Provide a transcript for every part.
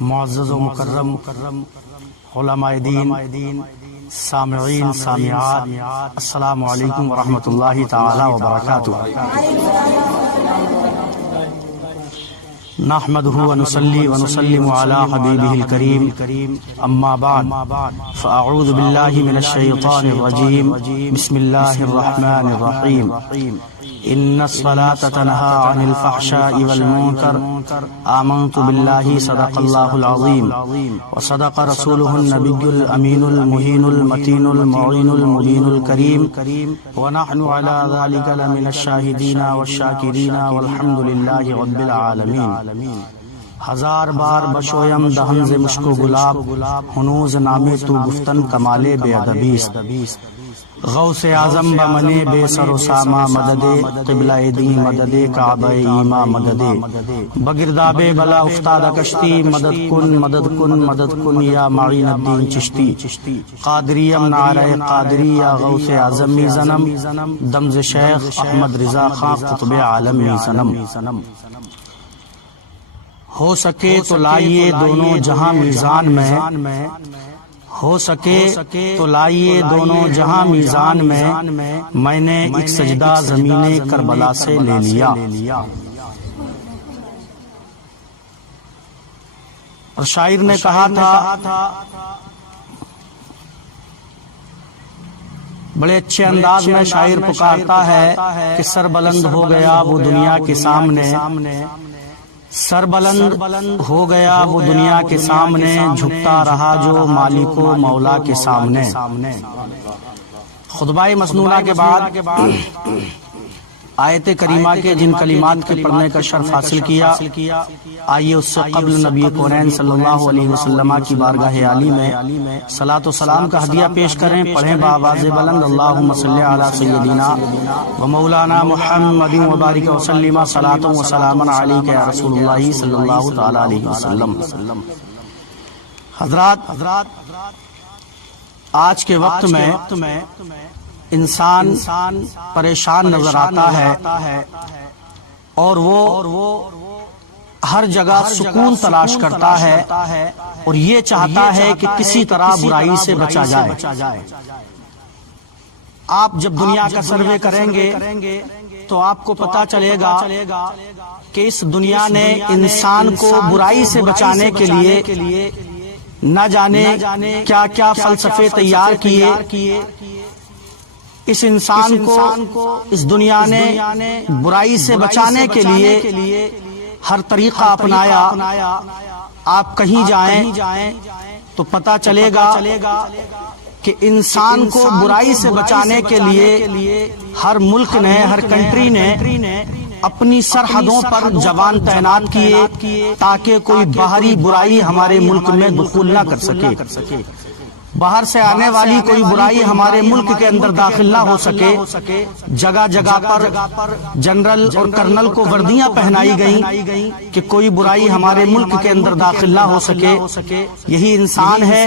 معزز و مکرم علماء دین، سامعین سامعات، السلام علیکم ورحمۃ اللہ تعالی وبرکاتہ۔ نحمده ونصلي ونسلم على حبيبه الكريم، اما بعد فاعوذ بالله من الشيطان الرجيم، بسم الله الرحمن الرحيم۔ ان الصلاة تنهى عن الفحشاء والمنكر، آمنت بالله صدق الله العظيم وصدق رسوله النبي الأمين المهين المتين المعين المبين الكريم، ونحن على ذلك لمن الشاهدين والشاكرين والحمد لله رب العالمين۔ ہزار بار بشویم دہن ز مشک و گلاب، ہنوز نامے تو گفتن کمالے بے ادبیست۔ غوث اعظم بمنے بے سر و ساما مددے، قبلہ دین مددے، کعبہ ایما مددے، بگرداب بلا افتادہ کشتی، مدد کن مدد کن مدد کن یا معین الدین چشتی۔ قادریم نعرہ قادری یا غوث اعظم می زنم، دمز شیخ احمد رضا خان قطب عالم می زنم۔ ہو سکے تو لائیے دونوں جہاں میزان میں، ہو سکے تو لائیے دونوں جہاں میزان میں نے ایک سجدہ زمین کربلا سے لے لیا۔ اور شاعر نے کہا تھا، بڑے اچھے انداز میں شاعر پکارتا ہے کہ سر بلند ہو گیا وہ دنیا کے سامنے، سر بلند ہو گیا وہ دنیا کے سامنے، جھکتا رہا جو مالک و مولا کے سامنے۔ خطبہ مسنونہ کے بعد آیت کریمہ کے جن کلمات کے پڑھنے کا شرف حاصل کیا، آئیے اس سے قبل نبی کونین صلی اللہ علیہ وسلم کی بارگاہ عالی میں صلاۃ و سلام کا ہدیہ پیش کریں۔ پڑھیں بآواز بلند، اللہم صلی علی سیدنا و مولانا محمد وبارک وسلم، صلاۃ و سلام علیک یا رسول اللہ صلی اللہ تعالی علیہ وسلم۔ حضرات، آج کے وقت میں انسان پریشان نظر آتا ہے اور وہ ہر جگہ سکون تلاش کرتا ہے اور یہ چاہتا ہے کہ کسی طرح برائی سے بچا جائے۔ آپ جب دنیا کا سروے کریں گے تو آپ کو پتہ چلے گا کہ اس دنیا نے انسان کو برائی سے بچانے کے لیے نہ جانے کیا کیا فلسفے تیار کیے۔ اس انسان کو اس دنیا نے برائی سے بچانے کے لیے ہر طریقہ اپنایا۔ آپ کہیں جائیں تو پتہ چلے گا کہ انسان کو برائی سے بچانے کے لیے ہر ملک نے، ہر کنٹری نے اپنی سرحدوں پر جوان تعینات کیے تاکہ کوئی باہری برائی ہمارے ملک میں دخول نہ کر سکے، باہر سے آنے والی کوئی برائی ہمارے ملک کے اندر داخل نہ ہو سکے۔ جگہ جگہ پر جنرل اور کرنل کو وردیاں پہنائی گئیں کہ کوئی برائی ہمارے ملک کے اندر داخل نہ ہو سکے۔ یہی انسان ہے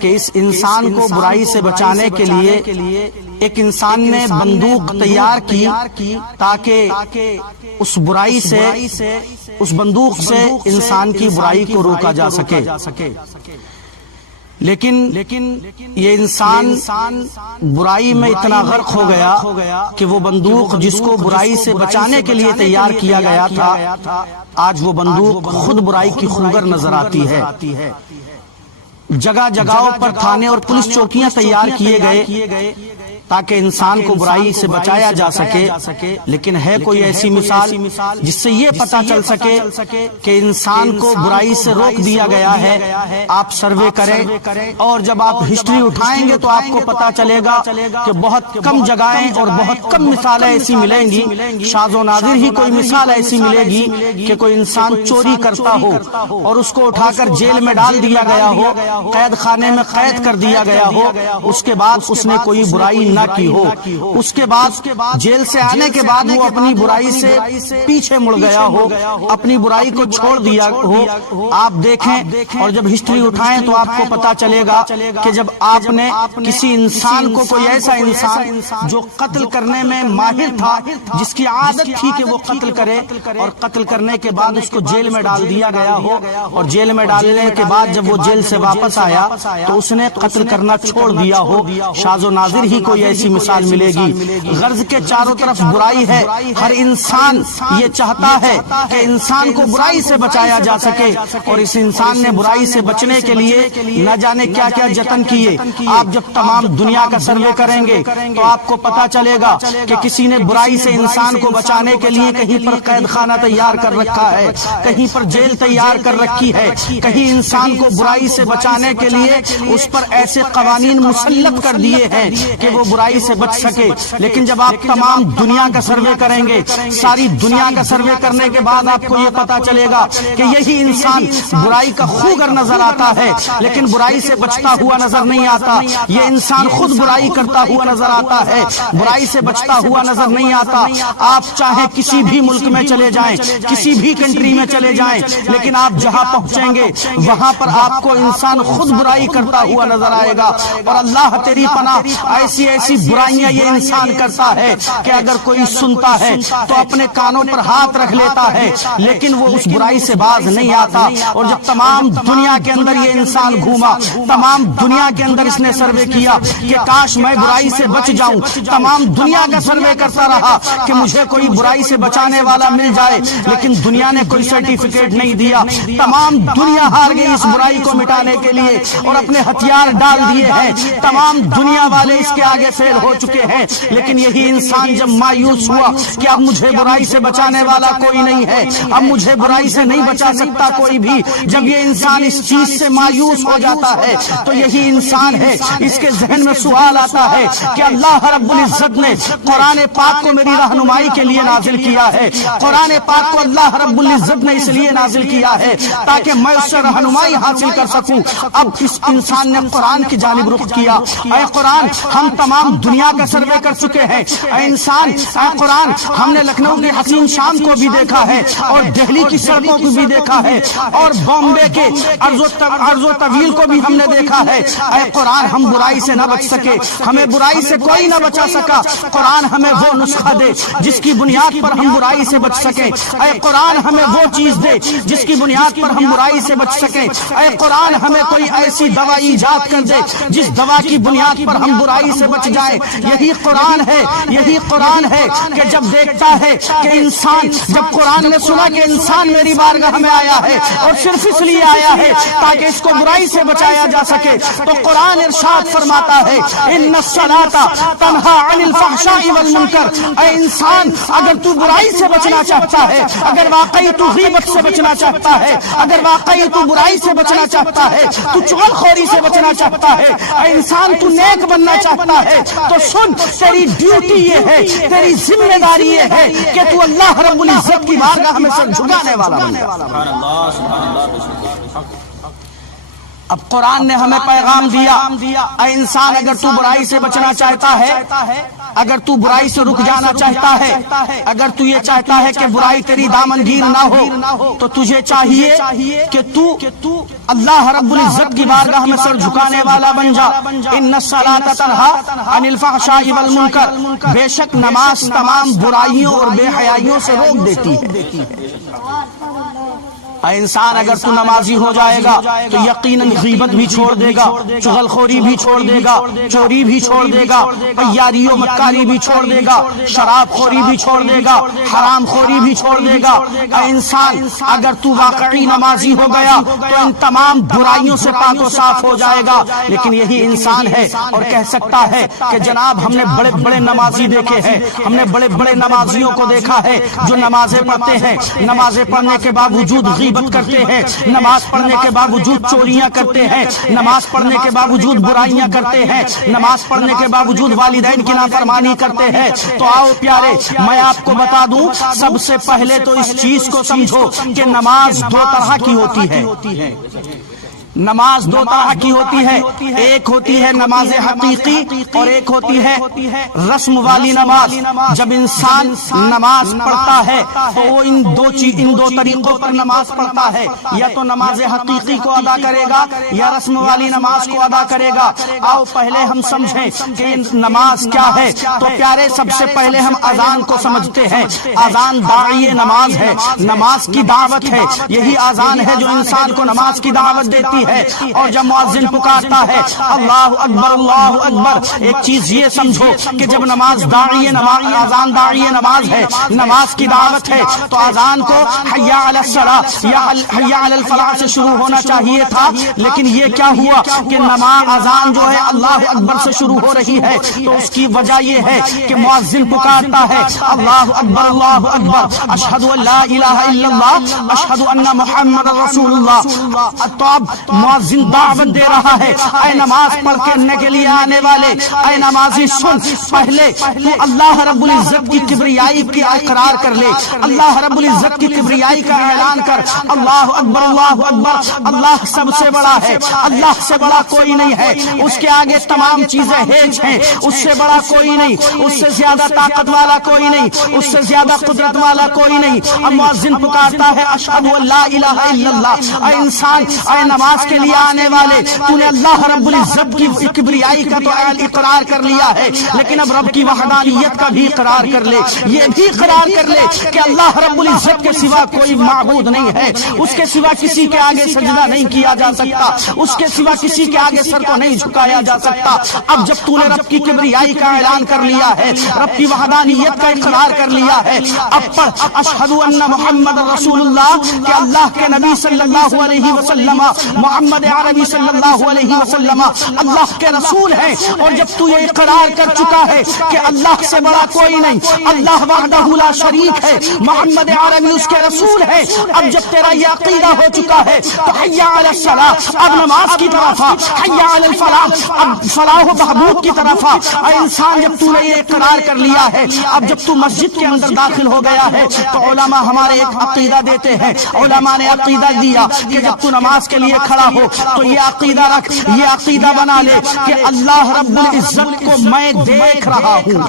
کہ اس انسان کو برائی سے بچانے کے لیے ایک انسان نے بندوق تیار کی تاکہ اس برائی سے، اس بندوق سے انسان کی برائی کو روکا جا سکے۔ لیکن یہ انسان برائی میں اتنا غرق ہو گیا کہ وہ بندوق جس کو برائی سے بچانے کے لیے تیار کیا گیا تھا، آج وہ بندوق خود برائی کی خنگر نظر آتی ہے۔ جگہ جگہوں پر تھانے اور پولیس چوکیاں تیار کیے گئے تاکہ انسان کو برائی سے بچایا جا سکے، لیکن ہے کوئی ایسی مثال جس سے یہ پتہ چل سکے کہ انسان کو برائی سے روک دیا گیا ہے؟ آپ سروے کریں اور جب آپ ہسٹری اٹھائیں گے تو آپ کو پتہ چلے گا کہ بہت کم جگہیں اور بہت کم مثالیں ایسی ملیں گی، شاذ و نادر ہی کوئی مثال ایسی ملے گی کہ کوئی انسان چوری کرتا ہو اور اس کو اٹھا کر جیل میں ڈال دیا گیا ہو، قید خانے میں قید کر دیا گیا ہو، اس کے بعد اس نے کوئی برائی نہ کی ہو۔ اس کے بعد جیل سے آنے کے بعد وہ اپنی برائی سے پیچھے مڑ گیا ہو، اپنی برائی کو چھوڑ دیا ہو۔ آپ دیکھیں اور جب ہسٹری اٹھائیں تو آپ کو پتا چلے گا کہ جب آپ نے کسی انسان کو، کوئی ایسا انسان جو قتل کرنے میں ماہر تھا، جس کی عادت تھی کہ وہ قتل کرے، اور قتل کرنے کے بعد اس کو جیل میں ڈال دیا گیا ہو، اور جیل میں ڈالنے کے بعد جب وہ جیل سے واپس آیا تو اس نے قتل کرنا چھوڑ دیا ہو، شاذ و نادر ہی کوئی ایسی مثال ملے گی۔ غرض کے چاروں طرف برائی ہے، ہر انسان یہ چاہتا ہے کہ انسان کو برائی سے بچایا جا سکے، اور اس انسان نے برائی سے بچنے کے لیے نہ جانے کیا کیا جتن کیے۔ آپ جب تمام دنیا کا سروے کریں گے تو آپ کو پتا چلے گا کہ کسی نے برائی سے انسان کو بچانے کے لیے کہیں پر قید خانہ تیار کر رکھا ہے، کہیں پر جیل تیار کر رکھی ہے، کہیں انسان کو برائی سے بچانے کے لیے اس پر ایسے قوانین مسلط کر دیے ہیں کہ وہ برائی سے بچ سکے۔ لیکن جب آپ تمام دنیا کا سروے کریں گے، ساری دنیا کا سروے کرنے کے بعد آپ کو یہ پتا چلے گا کہ یہی انسان برائی کا خوگر نظر آتا ہے لیکن برائی سے بچتا ہوا نظر نہیں آتا۔ یہ انسان خود برائی کرتا ہوا نظر آتا ہے، برائی سے بچتا ہوا نظر نہیں آتا۔ آپ چاہے کسی بھی ملک میں چلے جائیں، کسی بھی کنٹری میں چلے جائیں، لیکن آپ جہاں پہنچیں گے وہاں پر آپ کو انسان خود برائی کرتا ہوا نظر آئے گا۔ اور اللہ تیری پناہ، ایسی ایسی برائیاں یہ انسان کرتا ہے کہ اگر کوئی سنتا ہے تو اپنے کانوں پر ہاتھ رکھ لیتا ہے، لیکن وہ اس برائی سے باز نہیں آتا۔ اور جب تمام دنیا کے اندر یہ انسان گھوما، تمام دنیا کے اندر اس نے سروے کیا کہ کاش میں برائی سے بچ جاؤں، تمام دنیا کا سروے کرتا رہا کہ مجھے کوئی برائی سے بچانے والا مل جائے، لیکن دنیا نے کوئی سرٹیفکیٹ نہیں دیا۔ تمام دنیا ہار گئی اس برائی کو مٹانے کے لیے اور اپنے ہتھیار ڈال دیے ہیں، تمام دنیا والے اس کے آگے فیل ہو چکے ہیں۔ لیکن یہی انسان جب مایوس ہوا کہ اب مجھے برائی سے بچانے والا کوئی نہیں ہے، اب مجھے برائی سے نہیں بچا سکتا کوئی بھی، جب یہ انسان اس چیز سے مایوس ہو جاتا ہے تو یہی انسان ہے اس کے ذہن میں سوال آتا ہے کہ اللہ رب العزت نے قرآن پاک کو میری رہنمائی کے لیے نازل کیا ہے، قرآن پاک کو اللہ رب العزت نے اس لیے نازل کیا ہے تاکہ میں اس سے رہنمائی حاصل کر سکوں۔ اب اس انسان نے قرآن کی جانب رخ کیا۔ اے قرآن، ہم تمام دنیا کا سروے کر چکے ہیں۔ اے انسان، اے قرآن، ہم نے لکھنؤ کی حسین شام کو بھی دیکھا ہے اور دہلی کی سڑکوں کو بھی دیکھا ہے اور بامبے کے عرض و طویل کو بھی ہم نے دیکھا ہے۔ اے قرآن، ہم برائی سے نہ بچ سکے، ہمیں برائی سے کوئی نہ بچا سکا۔ قرآن ہمیں وہ نسخہ دے جس کی بنیاد پر ہم برائی سے بچ سکیں۔ اے قرآن ہمیں وہ چیز دے جس کی بنیاد پر ہم برائی سے بچ سکیں۔ اے قرآن ہمیں کوئی ایسی دوا ایجاد کر دے جس دوا کی بنیاد پر ہم برائی سے بچ جائیں۔ یہی قرآن ہے، یہی قرآن ہے کہ جب دیکھتا ہے کہ انسان، جب قرآن نے سنا کہ انسان میری بارگاہ میں آیا ہے اور صرف اس لیے آیا ہے تاکہ اس کو برائی سے بچایا جا سکے، تو قرآن ارشاد فرماتا ہے ان الصلاۃ تنہی عن الفحشاء والمنکر۔ اے انسان، اگر تو برائی سے بچنا چاہتا ہے، اگر واقعی تو غیبت سے بچنا چاہتا ہے، اگر واقعی تو برائی سے بچنا چاہتا ہے، تو چغلخوری سے بچنا چاہتا ہے، اے انسان تو نیک بننا چاہتا ہے، تو سن، تیری ڈیوٹی یہ ہے، تیری ذمہ داری یہ ہے کہ تو اللہ رب العزت کی بارگاہ میں سر جھکانے والا بنے۔ اب قرآن نے ہمیں پیغام دیا، اے انسان، اگر تو برائی سے بچنا چاہتا ہے، اگر تو برائی سے رک جانا چاہتا ہے، اگر تو یہ چاہتا ہے کہ برائی تیری دامنگیر نہ ہو، تو تجھے چاہیے کہ تو اللہ رب العزت کی بارگاہ میں سر جھکانے والا بن جا۔ ان الصلاۃ تنہی عن الفحشاء والمنکر، بے شک نماز تمام برائیوں اور بے حیائیوں سے روک دیتی ہے۔ اے انسان، اگر تو نمازی ہو جائے گا تو یقیناً غیبت بھی چھوڑ دے گا، چغلخوری بھی چھوڑ دے گا، چوری بھی چھوڑ دے گا، عیاری و مکاری بھی چھوڑ دے گا، شراب خوری بھی چھوڑ دے گا، حرام خوری بھی چھوڑ دے گا۔ اے انسان، اگر تو واقعی نمازی ہو گیا تو ان تمام برائیوں سے پاک و صاف ہو جائے گا۔ لیکن یہی انسان ہے اور کہہ سکتا ہے کہ جناب ہم نے بڑے بڑے نمازی دیکھے ہیں، ہم نے بڑے بڑے نمازیوں کو دیکھا ہے جو نمازیں پڑھتے ہیں، نمازیں پڑھنے کے باوجود غیبت کرتے ہیں، نماز پڑھنے کے باوجود چوریاں کرتے ہیں، نماز پڑھنے کے باوجود برائیاں کرتے ہیں، نماز پڑھنے کے باوجود والدین کی نافرمانی کرتے ہیں۔ تو آؤ پیارے، میں آپ کو بتا دوں، سب سے پہلے تو اس چیز کو سمجھو کہ نماز دو طرح کی ہوتی ہے۔ نماز دو طرح کی ہوتی ہے، ایک ہوتی ہے نماز حقیقی اور ایک ہوتی ہے رسم والی نماز۔ جب انسان نماز پڑھتا ہے تو وہ ان دو طریقوں پر نماز پڑھتا ہے، یا تو نماز حقیقی کو ادا کرے گا یا رسم والی نماز کو ادا کرے گا۔ آؤ پہلے ہم سمجھیں کہ نماز کیا ہے۔ تو پیارے، سب سے پہلے ہم اذان کو سمجھتے ہیں۔ اذان داعی نماز ہے، نماز کی دعوت ہے۔ یہی اذان ہے جو انسان کو نماز کی دعوت دیتی ہے۔ اور جب مؤذن پکارتا ہے اللہ اکبر اللہ اکبر، ایک چیز یہ سمجھو کہ جب نماز داعی نماز، اذان داعی نماز ہے، نماز کی دعوت ہے، تو اذان کو حیا علی الصلاۃ یا حیا علی الفلاح سے شروع ہونا چاہیے تھا، لیکن یہ کیا ہوا کہ نماز اذان جو ہے اللہ اکبر سے شروع ہو رہی ہے۔ تو اس کی وجہ یہ ہے کہ مؤذن پکارتا ہے اللہ اکبر اشہد ان لا الہ الا اللہ اشہد ان محمد رسول اللہ۔ تو اب مؤذن دعوت دے رہا ہے، اے نماز پڑھ کرنے کے لیے آنے والے، اے نمازی سن، پہلے تو اللہ رب العزت کی کبریائی کی اقرار کر لے، اللہ رب العزت کی کبریائی کا اعلان کر، اللہ اکبر اللہ سب سے بڑا ہے، اللہ سے بڑا کوئی نہیں ہے، اس کے آگے تمام چیزیں ہیچ ہیں، اس سے بڑا کوئی نہیں، اس سے زیادہ طاقت والا کوئی نہیں، اس سے زیادہ قدرت والا کوئی نہیں۔ اب مؤذن پکارتا ہے اشہد ان لا الہ الا اللہ، اے انسان، اے نماز کے لیے آنے والے، تو نے اللہ رب العزت کی کبریائی کا تو اقرار کر لیا ہے، لیکن اب رب کی وحدانیت کا بھی اقرار کر لے، یہ بھی اقرار کر لے کہ اللہ رب العزت کے سوا کوئی معبود نہیں ہے، اس کے سوا کسی کے آگے سجدہ نہیں کیا جا سکتا، اس کے سوا کسی کے آگے سر کو نہیں جھکایا جا سکتا۔ اب جب تو نے رب کی کبریائی کا اعلان کر لیا ہے، رب کی وحدانیت کا اقرار کر لیا ہے، اب پڑھ اشہد ان محمد رسول اللہ، کہ اللہ کے نبی صلی اللہ علیہ وسلم، محمد عربی صلی اللہ علیہ وسلم اللہ کے رسول ہیں۔ اور جب تو یہ اقرار کر چکا ہے کہ اللہ سے بڑا کوئی نہیں، اللہ وحدہ لا شریک ہے، محمد عربی اس کے رسول ہے، اب جب تیرا یہ عقیدہ ہو چکا ہے تو حیا علی الصلاۃ، اب نماز کی طرف آ، حیا علی الفلاح، اب فلاح و بہبود کی طرف آ۔ اے انسان، جب تو نے یہ اقرار کر لیا ہے، اب جب تو مسجد کے اندر داخل ہو گیا ہے تو علماء ہمارے ایک عقیدہ دیتے ہیں، علماء نے عقیدہ دیا کہ جب تو نماز کے لیے کھڑا ہو تو یہ عقیدہ رکھ، یہ عقیدہ بنا لے کہ اللہ رب العزت کو میں دیکھ رہا ہوں،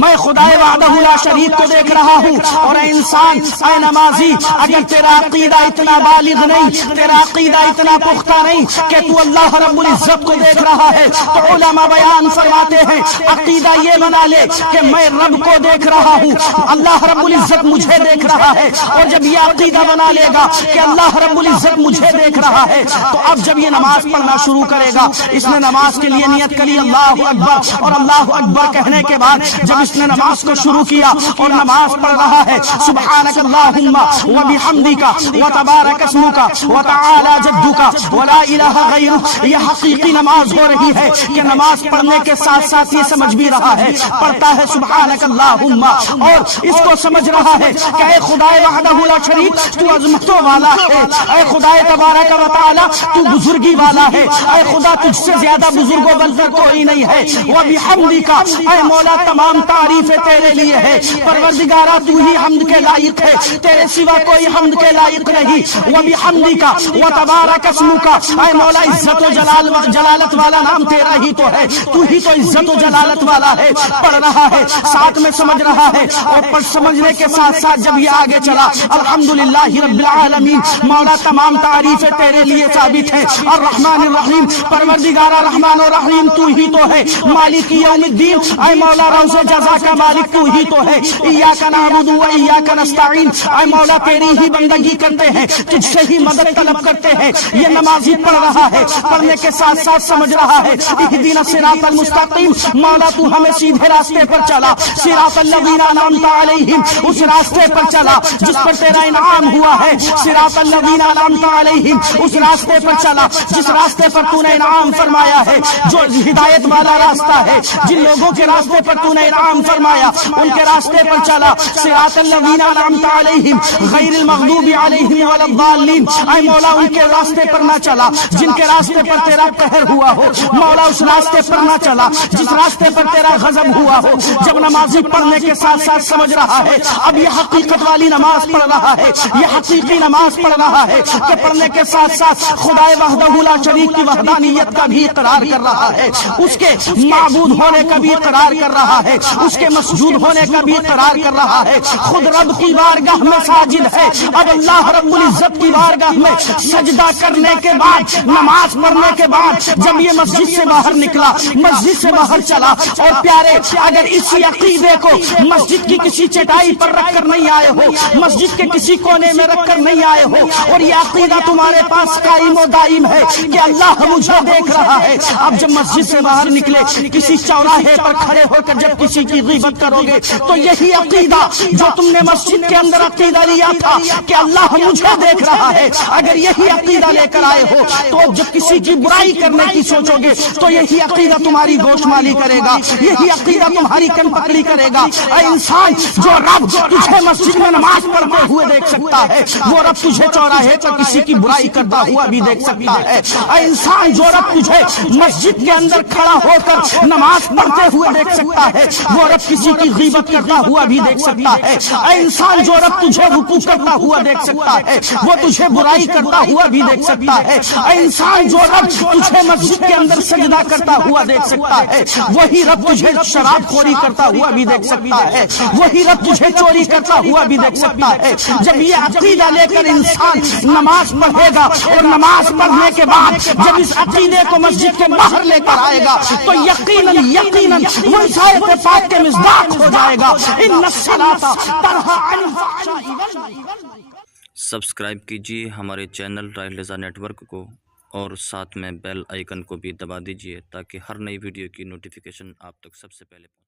میں خدائے وحدہ لا شریک کو دیکھ رہا ہوں۔ اور اے انسان، اے نمازی، اگر تیرا عقیدہ اتنا بالغ نہیں، تیرا عقیدہ اتنا پختہ نہیں کہ تو اللہ رب العزت کو دیکھ رہا ہے، تو علماء بیان فرماتے ہیں عقیدہ یہ بنا لے کہ میں رب کو دیکھ رہا ہوں، اللہ رب العزت مجھے دیکھ رہا ہے۔ اور جب یہ عقیدہ بنا لے گا کہ اللہ رب العزت مجھے دیکھ رہا ہے، تو اب جب یہ نماز پڑھنا شروع کرے گا، اس نے نماز کے لیے نیت کری اللہ اکبر، اور اللہ اکبر کہنے کے بعد جب اس نے نماز کو شروع کیا اور نماز پڑھ رہا ہے سبحانک اللہم وبحمدک وتبارک اسمک وتعالی جدک ولا الہ غیرک، یہ حقیقی نماز ہو رہی ہے کہ نماز پڑھنے کے ساتھ ساتھ یہ سمجھ بھی رہا ہے، پڑھتا ہے سبحانک اللہم، اور اس کو سمجھ رہا ہے کہ اے خدائے وحدہ لا شریک، تو عظمتوں والا ہے، اے خدائے تبارک و تعالی تو بزرگی والا ہے، اے خدا تجھ سے زیادہ بزرگ و بلند کوئی نہیں ہے، وبحمدک، اے مولا تمام تعریفیں تیرے لیے ہے، پروردگارا تو ہی حمد کے لائق ہے، تیرے سوا کوئی حمد کے لائق نہیں، وبحمدک وتبارک اسمک، اے مولا عزت و جلالت والا نام تیرا ہی تو ہے، تو ہی تو عزت و جلالت والا ہے، پڑھ رہا ہے ساتھ میں سمجھ رہا ہے، اور سمجھنے کے ساتھ ساتھ جب یہ آگے چلا الحمدللہ رب العالمین، مولا تمام تعریفیں تیرے لیے ثابت ہے، الرحمن الرحیم، پروردگارا رحمان و رحیم تو ہی تو ہے، مالک یوم الدین، اے مولا روز جزا کا مالک تو ہی تو ہے، ایاک نعبد و ایاک نستعین، اے مولا تیری ہی بندگی کرتے ہیں، تجھ سے ہی مدد طلب کرتے ہیں۔ یہ نمازی پڑھ رہا ہے، پڑھنے کے ساتھ ساتھ سمجھ رہا ہے اہدنا الصراط المستقیم، مولا تو ہمیں سیدھے راستے پر چلا، صراط الذین انعمت علیہم، اس راستے پر چلا جس پر تیرا انعام ہوا ہے، صراط الذین انعمت علیہم، اس راستے پر چلا جس راستے پر تو نے انعام فرمایا ہے، جو ہدایت والا راستہ ہے، جن لوگوں کے راستے پر تو نے انعام انعام فرمایا ان کے راستے پر چلا، صراط الذین انعمت علیہم غیر المغضوب علیہم ولا الضالین، اے مولا ان کے راستے پر نہ چلا جن کے راستے پر تیرا قہر ہوا ہو، مولا اس راستے پر نہ چلا جس راستے پر تیرا غضب ہوا ہو۔ جب نمازی پڑھنے کے ساتھ ساتھ سمجھ رہا ہے اب یہ حقیقت والی نماز پڑھ رہا ہے، یہ حقیقی نماز پڑھ رہا ہے کہ پڑھنے کے ساتھ ساتھ خدائے وحدہ لا شریک کی وحدانیت کا بھی اقرار کر رہا ہے، اس کے معبود ہونے کا بھی اقرار کر رہا ہے، اس کے مسجود ہونے کا بھی اقرار کر رہا ہے، خود رب کی بارگاہ میں ساجد ہے۔ اب اللہ رب العزت کی بارگاہ میں سجدہ کرنے کے بعد، نماز پڑھنے کے بعد جب یہ مسجد سے باہر نکلا، مسجد سے باہر چلا، اور پیارے اگر اسی عقیدے کو مسجد کی کسی چٹائی پر رکھ کر نہیں آئے ہو، مسجد کے کسی کونے میں رکھ کر نہیں آئے ہو، اور یہ عقیدہ تمہارے پاس قائم و دائم ہے کہ اللہ مجھے دیکھ رہا ہے، اب جب مسجد سے باہر نکلے کسی چوراہے پر کھڑے ہو کر جب کسی کی غیبت کرو گے تو یہی عقیدہ جو تم نے مسجد کے اندر عقیدہ لیا تھا کہ اللہ مجھے دیکھ رہا ہے، اگر یہی عقیدہ لے کر آئے ہو تو جب کسی کی برائی کرنے کی سوچو گے تو یہی عقیدہ تمہاری گوشمالی کرے گا، یہی عقیدہ تمہاری کن پکڑی کرے گا۔ اے انسان، جو رب تجھے مسجد میں نماز پڑھتے ہوئے دیکھ سکتا ہے وہ رب تجھے چوراہے پر کسی کی برائی کرتا ہوا بھی دیکھ سکتا ہے۔ اے انسان، جو رب تجھے مسجد کے اندر کھڑا ہو کر نماز پڑھتے ہوئے دیکھ سکتا ہے وہ رب کسی کی غیبت کرتا ہوا بھی دیکھ سکتا ہے۔ اے انسان، جو رب تجھے رکوع کرتا ہوا دیکھ سکتا ہے وہ تجھے برائی کرتا ہوا بھی دیکھ سکتا ہے۔ اے انسان، جو رب تجھے مسجد کے اندر سجدہ کرتا ہوا دیکھ سکتا ہے وہی رب تجھے شراب خوری کرتا ہوا بھی دیکھ سکتا ہے، وہی رب تجھے چوری کرتا ہوا بھی دیکھ سکتا ہے۔ جب یہ عقیدہ لے کر انسان نماز پڑھے گا اور نماز پڑھنے کے بعد جب اس عقیدے کو مسجد کے باہر لے کر آئے گا تو یقیناً وہ اس آیت پاک کے مصداق ہو جائے گا۔ ان الصلاۃ تنہی عن الفحشاء والمنکر۔ سبسکرائب کیجیے ہمارے چینل رائل رضا نیٹ ورک کو، اور ساتھ میں بیل آئیکن کو بھی دبا دیجیے تاکہ ہر نئی ویڈیو کی نوٹیفیکیشن آپ تک سب سے پہلے پہنچے۔